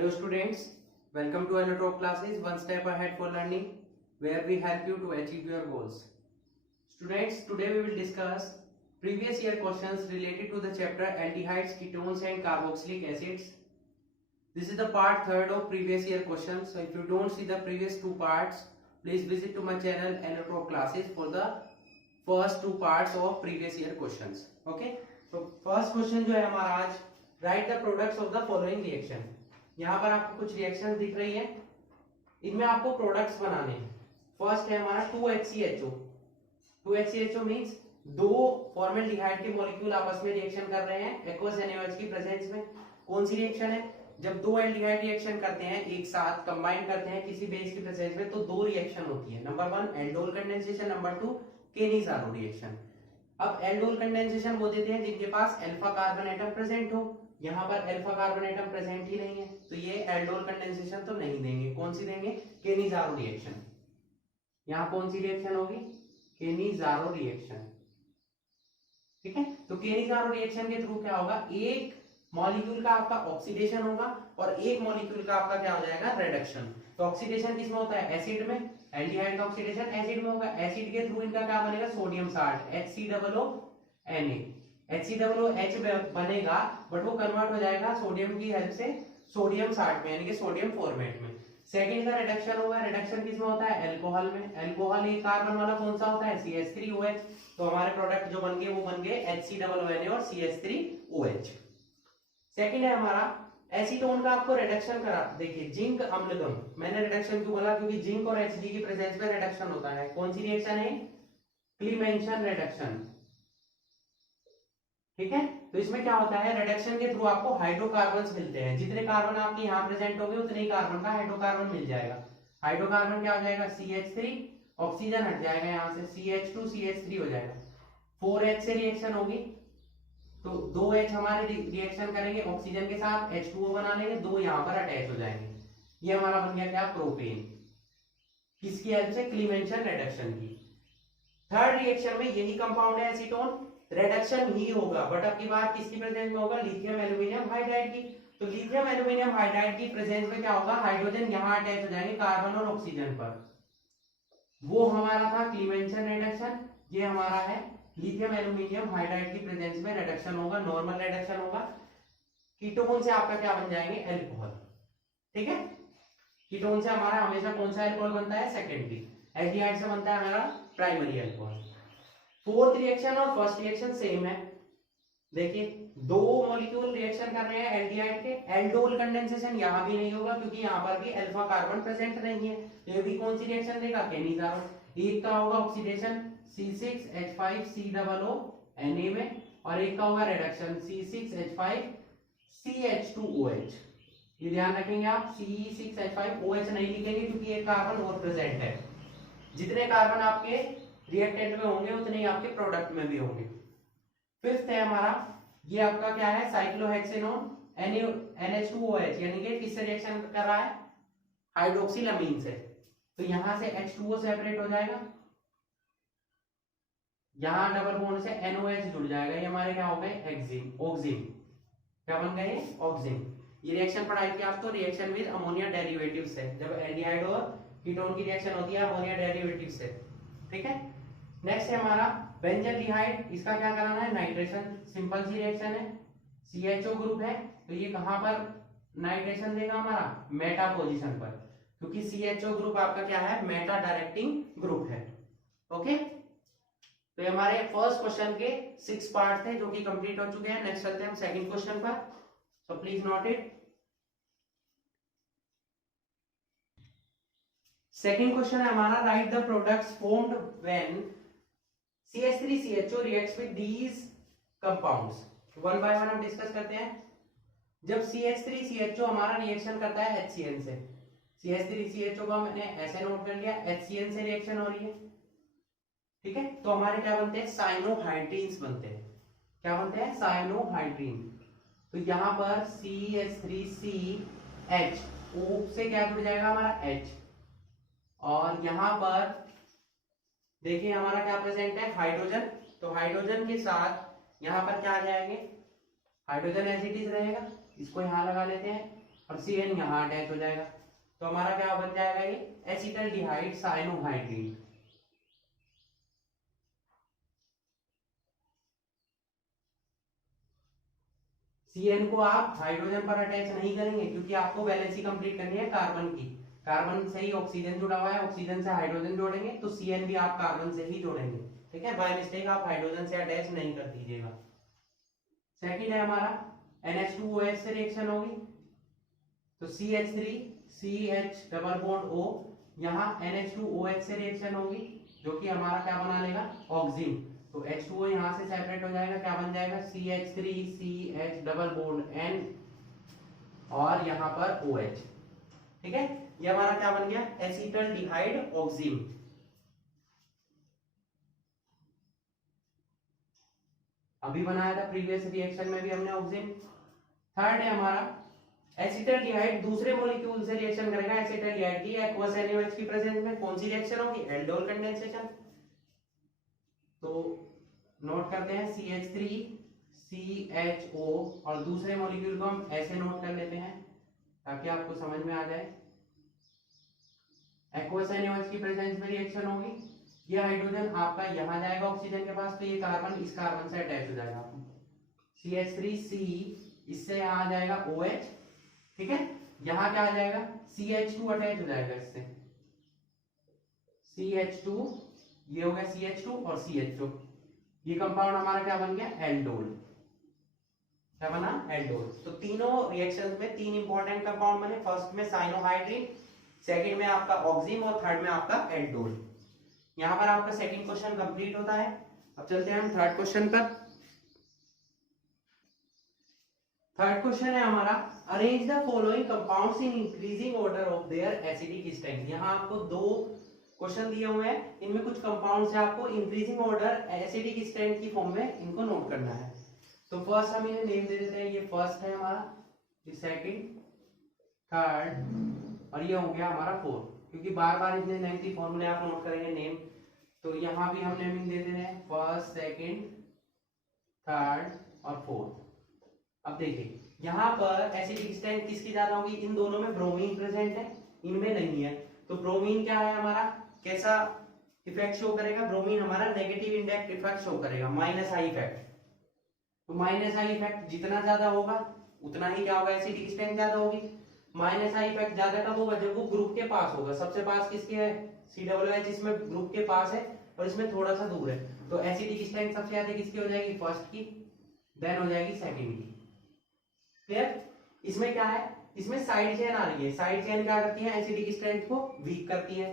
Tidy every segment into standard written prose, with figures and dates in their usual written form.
Hello students, welcome to Alotop classes, one step ahead for learning, where we help you to achieve your goals. Students, today we will discuss previous year questions related to the chapter aldehydes, ketones and carboxylic acids. This is the part 3rd of previous year questions. So if you don't see the previous two parts, please visit to my channel Alotop classes for the first two parts of previous year questions. Okay, so first question जो है हमारा आज, write the products of the following reaction. यहाँ पर आपको कुछ reaction दिख रही है, इनमें आपको प्रोडक्ट्स बनाने हैं. फर्स्ट है हमारा 2HCHO. 2HCHO मींस दो फॉर्मल्डिहाइड के मॉलिक्यूल आपस में रिएक्शन कर रहे हैं एक्वस NaOH की प्रेजेंस में. कौन सी रिएक्शन है? जब दो एल्डिहाइड रिएक्शन करते हैं, एक साथ कंबाइन करते हैं किसी बेस की प्रेजेंस में, तो दो रिएक्शन होती है. Number 1 aldol condensation, number 2 Cannizzaro reaction. अब एल्डोल कंडेंसेशन वो देते हैं जिनके पास अल्फा कार्बन एटम प्रेजेंट हो. यहाँ पर अल्फा कार्बन एटम प्रेजेंट ही नहीं है, तो ये एल्डोल कंडेंसेशन तो नहीं देंगे. कौन सी देंगे? केनिज़ारो रिएक्शन. यहाँ कौन सी रिएक्शन होगी? केनिज़ारो रिएक्शन. ठीक है, तो केनिज़ारो रिएक्शन के थ्रू क्या होगा? एक मॉलिक्यूल का आपका ऑक्सीडेशन होगा और एक मॉलिक्यूल का आपका क्या हो जाएगा? रिडक्शन. तो ऑक्सीडेशन किसमें होता है? एसिड में. एल्डिहाइड का ऑक्सीडेशन एसिड में होगा. एसिड के थ्रू इनका क्या बनेगा? Sodium salt HCOONA. HCOOH बनेगा, बट वो कन्वर्ट हो जाएगा सोडियम की हेल्प से सोडियम साल्ट में, यानी कि सोडियम फॉर्मेट में. सेकंड का रिडक्शन होगा. रिडक्शन किसमें होता है? अल्कोहल में. अल्कोहल एक कार्बन वाला कौन सा होता है? CH3OH. तो हमारे प्रोडक्ट जो बन गए वो बन गए HCOONA और CH3OH. सेकंड है हमारा एसीटोन का. आपको रिडक्शन करा, देखिए जिंक अम्लगम. मैंने रिडक्शन क्यों बोला? क्योंकि जिंक और Hg की प्रेजेंस में रिडक्शन होता है. कौन सी रिएक्शन है? क्लीमेंशन रिडक्शन. ठीक है, तो इसमें क्या होता है? रिडक्शन के थ्रू आपको हाइड्रोकार्बन्स मिलते हैं. जितने कार्बन आपके यहाँ प्रेजेंट होंगे उतने ही कार्बन का हाइड्रोकार्बन मिल जाएगा. हाइड्रोकार्बन क्या हो जाएगा? CH3, ऑक्सीजन हट जाएगा यहाँ से, CH2 CH3 हो जाएगा. 4H से रिएक्शन होगी, तो 2H हमारे रिएक्शन करेंगे ऑक्सीजन के साथ, H2O बना लेंगे, दो यहाँ पर अटैच हो जाएंगे. ये हमारा बन गया क्या? प्रोपेन. किसकी हेल्प से? क्लीमेंशन रिडक्शन की. थर्ड रिएक्शन में यही कंपाउंड है एसीटोन, रिडक्शन ही होगा, बट अब की बात किसकी प्रेजेंस में होगा? लिथियम एल्यूमिनियम हाइड्राइड की. तो लिथियम एल्यूमिनियम हाइड्राइड की प्रेजेंस में क्या होगा? हाइड्रोजन यहाँ अटैच हो जाएंगे कार्बन और ऑक्सीजन पर. वो हमारा था क्लीमेंशन रिडक्शन. ये हमारा है लिथियम एल्यूमिनियम हाइड्राइड की प्रेजेंस में रिडक्शन होगा, नॉर्मल रिडक्शन होगा. कीटोन से आपका क्या बन जाएंगे? अल्कोहल. ठीक है, कीटोन से हमारा हमेशा कौन सा अल्कोहल बनता है? सेकेंडरी. एल्डिहाइड से बनता है हमारा प्राइमरी अल्कोहल. फोर्थ रिएक्शन और फर्स्ट रिएक्शन सेम है. देखिए दो मॉलिक्यूल रिएक्शन कर रहे हैं एल्डिहाइड के. एल्डोल कंडेंसेशन यहाँ भी नहीं होगा क्योंकि यहाँ पर भी अल्फा कार्बन प्रेजेंट नहीं है. तो ये भी कौन सी रिएक्शन देगा? केनिज़ारो. एक का होगा ऑक्सीडेशन C6H5COONA में, और एक का होगा रिडक्शन C6H5CH2OH. ये ध्यान रखेंगे आप, C6H5OH नहीं लिखेंगे क्योंकि एक कार्बन और प्रेजेंट है. जितने कार्बन आपके रिएक्टेंट में होंगे उतने ही आपके प्रोडक्ट में भी होंगे. फिफ्थ है हमारा, ये आपका क्या है? साइक्लोहेक्सेनोन NH2OH, यानी कि किससे रिएक्शन कर रहा है? हाइड्रोक्सिलअमीन से. तो यहां से H2O सेपरेट हो जाएगा, यहां डबल बॉन्ड से NOH जुड़ जाएगा. ये हमारे क्या हो गए? एक्सिन, ऑक्सिन. क्या बन गए? ऑक्सिन. ये रिएक्शन पढ़ाई थी आपको, रिएक्शन विद अमोनिया डेरिवेटिव से. जब एल्डिहाइड और कीटोन की रिएक्शन होती है अमोनिया डेरिवेटिव से. ठीक है, नेक्स्ट है हमारा बेंजल्डिहाइड. इसका क्या कराना है? नाइट्रेशन. सिंपल सी रिएक्शन है, CHO ग्रुप है, तो ये कहां पर नाइट्रेशन देगा? हमारा मेटा पोजीशन पर, क्योंकि CHO ग्रुप आपका क्या है? मेटा डायरेक्टिंग ग्रुप है. ओके, तो हमारे फर्स्ट क्वेश्चन के 6 पार्ट थे जो कि कंप्लीट हो चुके हैं. नेक्स्ट चलते हैं हम सेकंड क्वेश्चन पर. So please note it. Second question है हमारा, right the products formed when CH3CHO reacts with these compounds. One by one हम डिस्कस करते हैं. जब CH3CHO हमारा रिएक्शन करता है HCN से, CH3CHO को हमने ऐसे नोट कर लिया, HCN से रिएक्शन हो रही है. ठीक है, तो हमारे क्या बनते हैं? साइनोहाइड्रीन्स बनते हैं. क्या बनते हैं? साइनोहाइड्रीन. तो यहाँ पर CH3CH O से क्या जुड़ जाएगा? हमारा H. और यहाँ पर देखिए हमारा क्या प्रेजेंट है? हाइड्रोजन. तो हाइड्रोजन के साथ यहाँ पर क्या आ जाएंगे? हाइड्रोजन एज इट इज रहेगा. इसको यहाँ लगा लेते हैं. और CN यहाँ अटैच हो जाएगा। तो हमारा क्या बन जाएगा, ये एसिटल्डिहाइड साइनोहाइड्रीन। CN को आप हाइड्रोजन पर अटैच नहीं करेंगे क्योंकि आपको वैलेंसी कंप्लीट करनी है कार्बन की। कार्बन से ही ऑक्सीजन जुड़ा हुआ है, ऑक्सीजन से हाइड्रोजन जोड़ेंगे तो CN भी आप कार्बन से ही जोड़ेंगे। ठीक है, बाय मिस्टेक आप हाइड्रोजन से अटैच नहीं कर दीजिएगा। सेकंड है हमारा NH2OH से रिएक्शन होगी तो CH3 CH double bond O, यहाँ NH2OH से रिएक्शन होगी जो कि हमारा क्या बना लेगा, ऑक्सीजन। तो H2O यहाँ से सेपरेट हो जाएगा, क्या बन जाएगा, CH3 CH double bond N और यहाँ पर OH। ठीक है, ये हमारा क्या बन गया, एसिटल्डिहाइड ऑक्सीजन। अभी बनाया था प्रीवियस रिएक्शन में भी हमने ऑक्सीजन। थर्ड है हमारा एसिटल्डिहाइड दूसरे मॉलिक्यूल से रिएक्शन करेगा एसिटल्डिहाइड की एक्वस NaOH की प्रेजेंस में। कौन सी रिएक्शन होगी, एल्डोल कंडेंसेशन। तो नोट करते हैं CH3 CHO और दूसरे मॉलिक्यूल को हम ऐसे नोट कर लेते हैं ताकि आपको समझ में आ जाए। एक्वस NaOH की प्रेजेंस में रिएक्शन होगी, ये हाइड्रोजन आपका यहाँ जाएगा ऑक्सीजन के पास, तो ये कार्बन इस कार्बन से अटैच हो जाएगा। CH3C इससे यहाँ आ जाएगा OH। ठीक है, यहाँ क्या आ जाएगा, CH2 अटैच हो जाएगा इससे, CH2, ये हो गया CH2 और CH2। ये कंपाउंड हमारा क्या बन गया, एल्डोल। क्या बना, एल्डोल। तो तीनों रिएक्शंस में तीन इंपॉर्टेंट कंपाउंड बने, फर्स्ट में साइनोहाइड्रीन, सेकंड में आपका ऑक्सीजन और थर्ड में आपका एल्डोल। यहां पर आपका सेकंड क्वेश्चन कंप्लीट होता है। अब चलते हैं हम थर्ड क्वेश्चन पर। थर्ड क्वेश्चन है हमारा, arrange the following compounds in increasing order of their acidic strength. यहाँ आपको दो क्वेश्चन दिए हुए हैं, इनमें कुछ कंपाउंड्स है, आपको इंक्रीजिंग ऑर्डर एसिडिक स्ट्रेंथ की फॉर्म में इनको नोट करना है। तो फर्स्ट हम इन्हें नेम दे देते हैं, ये फर्स्ट है हमारा, ये सेकंड, थर्ड और ये हो गया हमारा फोर्थ। क्योंकि बार बार इतने नेम की फॉर्मूले आप नोट करेंगे नेम, तो यहाँ भी हम नेमिंग दे दे रहे हैं फर्स्ट सेकंड थर्ड और फोर्थ। अब देखिए यहाँ पर एसिडिक स्ट्रेंथ किसकी ज्यादा होगी, इन दोनों में ब्रोमीन प्रेजेंट है, इनमें नहीं है। तो ब्रोमीन क्या है हमारा, कैसा इफेक्ट शो करेगा, ब्रोमीन हमारा नेगेटिव इंडेक्स इफेक्ट शो करेगा, माइनस आई इफेक्ट। तो माइनस आई इफेक्ट जितना ज्यादा होगा उतना ही क्या होगा, एसिडिक स्ट्रेंथ ज्यादा होगी। माइनस आई इफेक्ट ज्यादा कब होगा, जब वो ग्रुप के पास होगा। सबसे पास किसके है, COOH, इसमें ग्रुप के पास है और इसमें थोड़ा सा दूर है। तो एसिडिक स्ट्रेंथ सबसे ज्यादा किसकी हो जाएगी, फर्स्ट की, देन हो जाएगी सेकंड की। क्लियर। इसमें क्या है, इसमें साइड चेन आ रही है, साइड चेन क्या करती है, एसिडिक स्ट्रेंथ को वीक करती है।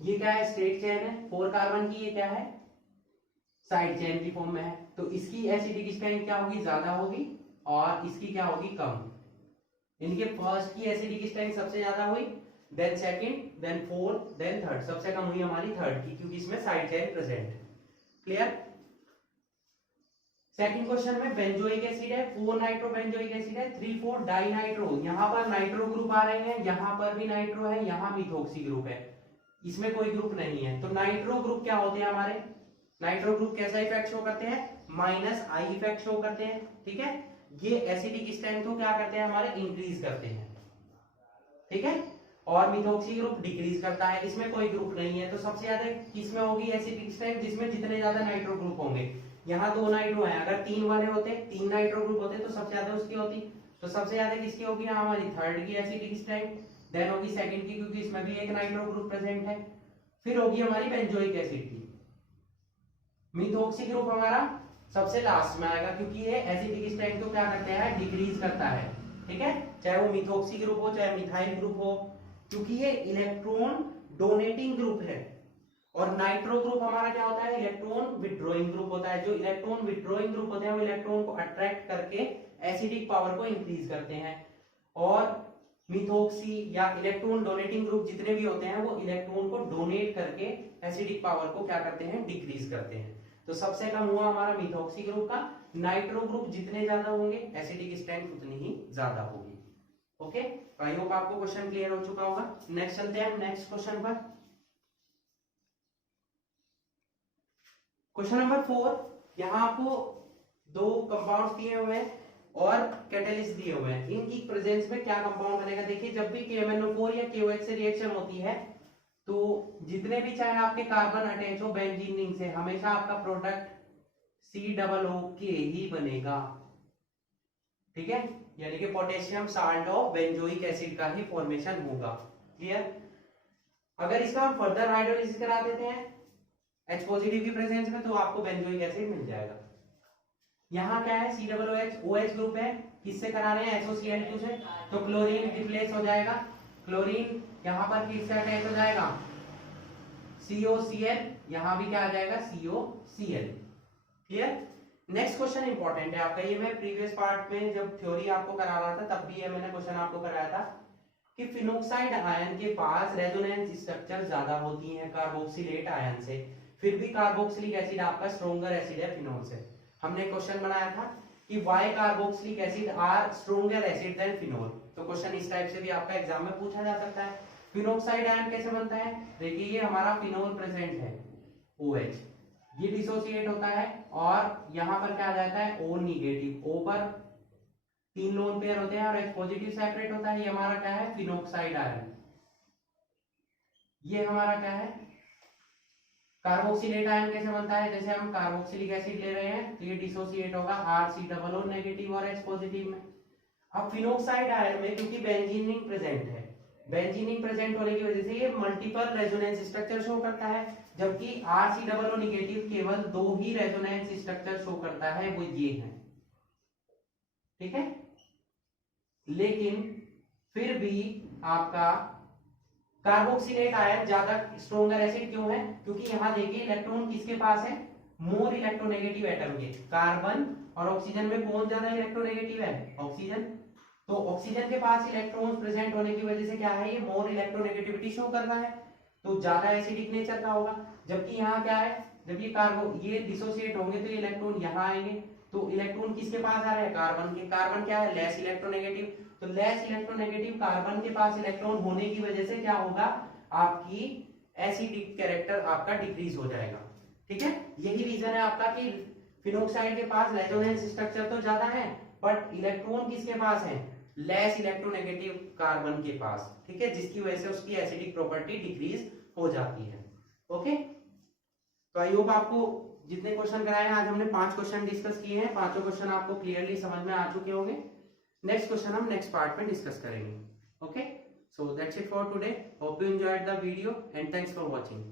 ये क्या है, स्ट्रेट चेन है 4 कार्बन की, ये क्या है, साइड चेन की फॉर्म में है। तो इसकी एसिडिक स्ट्रेंथ क्या होगी, ज्यादा होगी और इसकी क्या होगी, कम। इनके फर्स्ट की एसिडिक स्ट्रेंथ सबसे ज्यादा हुई, then second, then fourth, then third. सबसे कम हुई हमारी थर्ड की, क्योंकि इसमें साइड चेन प्रेजेंट है। क्लियर। सेकंड क्वेश्चन में बेंजोइक एसिड है, 4 नाइट्रो बेंजोइक एसिड है, 3,4 डाई नाइट्रो। यहाँ पर नाइट्रो ग्रुप आ रहे हैं, यहाँ पर भी नाइट्रो है, यहाँ मिथोक्सी ग्रुप है, इसमें कोई ग्रुप नहीं है। तो नाइट्रो ग्रुप क्या होते हैं हमारे, नाइट्रो ग्रुप कैसा इफेक्ट शो करते हैं, माइनस आई इफेक्ट शो करते हैं। ठीक है, ये एसिडिक स्ट्रेंथ को क्या करते हैं हमारे, इंक्रीज करते हैं। ठीक है, और मिथोक्सी ग्रुप डिक्रीज करता है, इसमें कोई ग्रुप नहीं है। तो सबसे ज्यादा किसमें होगी एसिडिक स्ट्रेंथ, जिसमें जितने ज्यादा नाइट्रो ग्रुप होंगे। यहाँ 2 नाइट्रो है, अगर 3 वाले होते, 3 नाइट्रो ग्रुप होते तो सबसे ज्यादा उसकी होती। तो सबसे ज्यादा किसकी होगी, हमारी थर्ड की एसिडिक स्ट्रेंथ, देन होगी सेकंड की, क्योंकि इसमें भी एक नाइट्रो ग्रुप प्रेजेंट है, फिर होगी हमारी बेंजोइक एसिड की। मिथोक्सी ग्रुप हमारा सबसे लास्ट में आएगा, क्योंकि ये एसिडिक स्ट्रेंथ को क्या करते हैं, डिक्रीज करता है। ठीक है, चाहे वो मिथोक्सी ग्रुप हो चाहे मिथाइल ग्रुप हो, क्योंकि ये इलेक्ट्रॉन डोनेटिंग ग्रुप है। और नाइट्रो ग्रुप हमारा क्या होता है, इलेक्ट्रॉन विथड्रॉइंग ग्रुप होता है। जो इलेक्ट्रॉन विथड्रॉइंग ग्रुप होते हैं वो इलेक्ट्रॉन को अट्रैक्ट करके एसिडिक पावर को इंक्रीज करते हैं, और मिथोक्सी या इलेक्ट्रॉन डोनेटिंग ग्रुप जितने भी होते हैं वो इलेक्ट्रॉन को डोनेट करके एसिडिक पावर को क्या करते हैं, डिक्रीज करते हैं। तो सबसे कम हुआ हमारा मिथोक्सी ग्रुप का। नाइट्रो ग्रुप जितने ज्यादा होंगे एसिडिक स्ट्रेंथ उतनी ही ज्यादा होगी। ओके, आई होप आपको क्वेश्चन क्लियर हो चुका होगा। नेक्स्ट चलते हैं नेक्स्ट क्वेश्चन पर। क्वेश्चन नंबर 4, यहाँ आपको 2 कंपाउंड्स दिए हुए हैं, और कैटेलिस्ट दिए हुए हैं, इनकी प्रेजेंस में क्या कंपाउंड बनेगा। देखिए जब भी KMnO4 या KOH से रिएक्शन होती है तो जितने भी चाहे आपके कार्बन अटैच हो बेंजीन रिंग से, हमेशा आपका प्रोडक्ट COOK ही बनेगा, ठीक है, यानी कि potassium salt of benzoic acid का ही फॉर्मेशन होगा। क्लियर। अगर इसका हम फर्दर हाइड्रोलिसिस करा देते हैं H पॉजिटिव की प्रेजेंस में तो आपको बेंजोइक एसिड मिल जाएगा। यहाँ क्या है, COOH OH ग्रुप है, किससे करा रहे हैं, SOCl2 से, तो क्लोरीन रिप्लेस हो जाएगा, क्लोरीन यहाँ पर किससे अटैच हो जाएगा, COCl, यहाँ भी क्या आ जाएगा, COCl। Clear. Next question important है आपका, ये मैं प्रीवियस पार्ट में जब थ्योरी आपको करा रहा था तब भी ये मैंने क्वेश्चन आपको कराया था कि फिनोक्साइड आयन के पास रेजोनेंस स्ट्रक्चर ज्यादा होती है कार्बोक्सिलेट आयन से, फिर भी कार्बोक्सिलिक एसिड आपका स्ट्रॉन्गर एसिड है फिनोल से। हमने क्वेश्चन बनाया था कि why carboxylic acid are stronger acid than phenol, तो क्वेश्चन इस टाइप से भी आपका एग्जाम में पूछा जा सकता है। फिनोक्साइड आयन कैसे बनता है, देखिए ये हमारा फिनोल प्रेजेंट है OH, ये डिसोसिएट होता है और यहां पर क्या आ जाता है O निगेटिव, O पर 3 लोन पेयर होते हैं और H पॉजिटिव सेपरेट होता है, ये हमारा क्या है फिनोक्साइड आयन। ये हमारा क्या है कार्बोक्सिलेट आयन कैसे बनता है, जैसे हम कार्बोक्सिलिक एसिड ले रहे हैं तो ये डिसोसिएट होगा RCOO नेगेटिव और H पॉजिटिव में। अब फिनोक्साइड आयन में क्योंकि बेंजीन रिंग प्रेजेंट है, बेंजीन रिंग प्रेजेंट होने की वजह से ये मल्टीपल रेजोनेंस स्ट्रक्चर शो करता है, जबकि RCOO नेगेटिव केवल 2 ही रेजोनेंस स्ट्रक्चर शो करता है, वो ये है, ठीक है। लेकिन फिर भी आपका कार्बोक्सिलेट आयन ज्यादा स्ट्रॉन्गर एसिड क्यों है, क्योंकि यहां देखिए इलेक्ट्रॉन किसके पास है, मोर इलेक्ट्रोनेगेटिव एटम के, कार्बन और ऑक्सीजन में कौन ज्यादा इलेक्ट्रोनेगेटिव है, ऑक्सीजन। तो ऑक्सीजन के पास इलेक्ट्रॉन्स प्रेजेंट होने की वजह से क्या है, ये मोर इलेक्ट्रोनेगेटिविटी शो कर रहा है, तो ज्यादा एसिडिक नेचर का होगा। जबकि यहाँ क्या है, जब ये डिसोसिएट होंगे तो ये इलेक्ट्रॉन यहाँ आएंगे, तो इलेक्ट्रॉन किसके पास आ रहे हैं, कार्बन के। कार्बन क्या है, लेस इलेक्ट्रोनेगेटिव, तो लेस इलेक्ट्रोनेगेटिव कार्बन के पास इलेक्ट्रॉन होने की वजह से क्या होगा, आपकी एसिडिक कैरेक्टर आपका डिक्रीज हो जाएगा, ठीक है। यही रीजन है आपका कि फिनोक्साइड के पास रेजोनेंस स्ट्रक्चर तो ज्यादा है बट इलेक्ट्रॉन किसके पास है, लेस इलेक्ट्रोनेगेटिव कार्बन के पास, ठीक है, जिसकी वजह से उसकी एसिडिक प्रॉपर्टी डिक्रीज हो जाती है। ओके, तो आई होप आपको जितने क्वेश्चन कराए हैं, आज हमने 5 क्वेश्चन डिस्कस किए हैं, 5 क्वेश्चन आपको क्लियरली समझ में आ चुके होंगे। नेक्स्ट क्वेश्चन हम नेक्स्ट पार्ट में डिस्कस करेंगे। Okay, so that's it for today, hope you enjoyed the video and thanks for watching.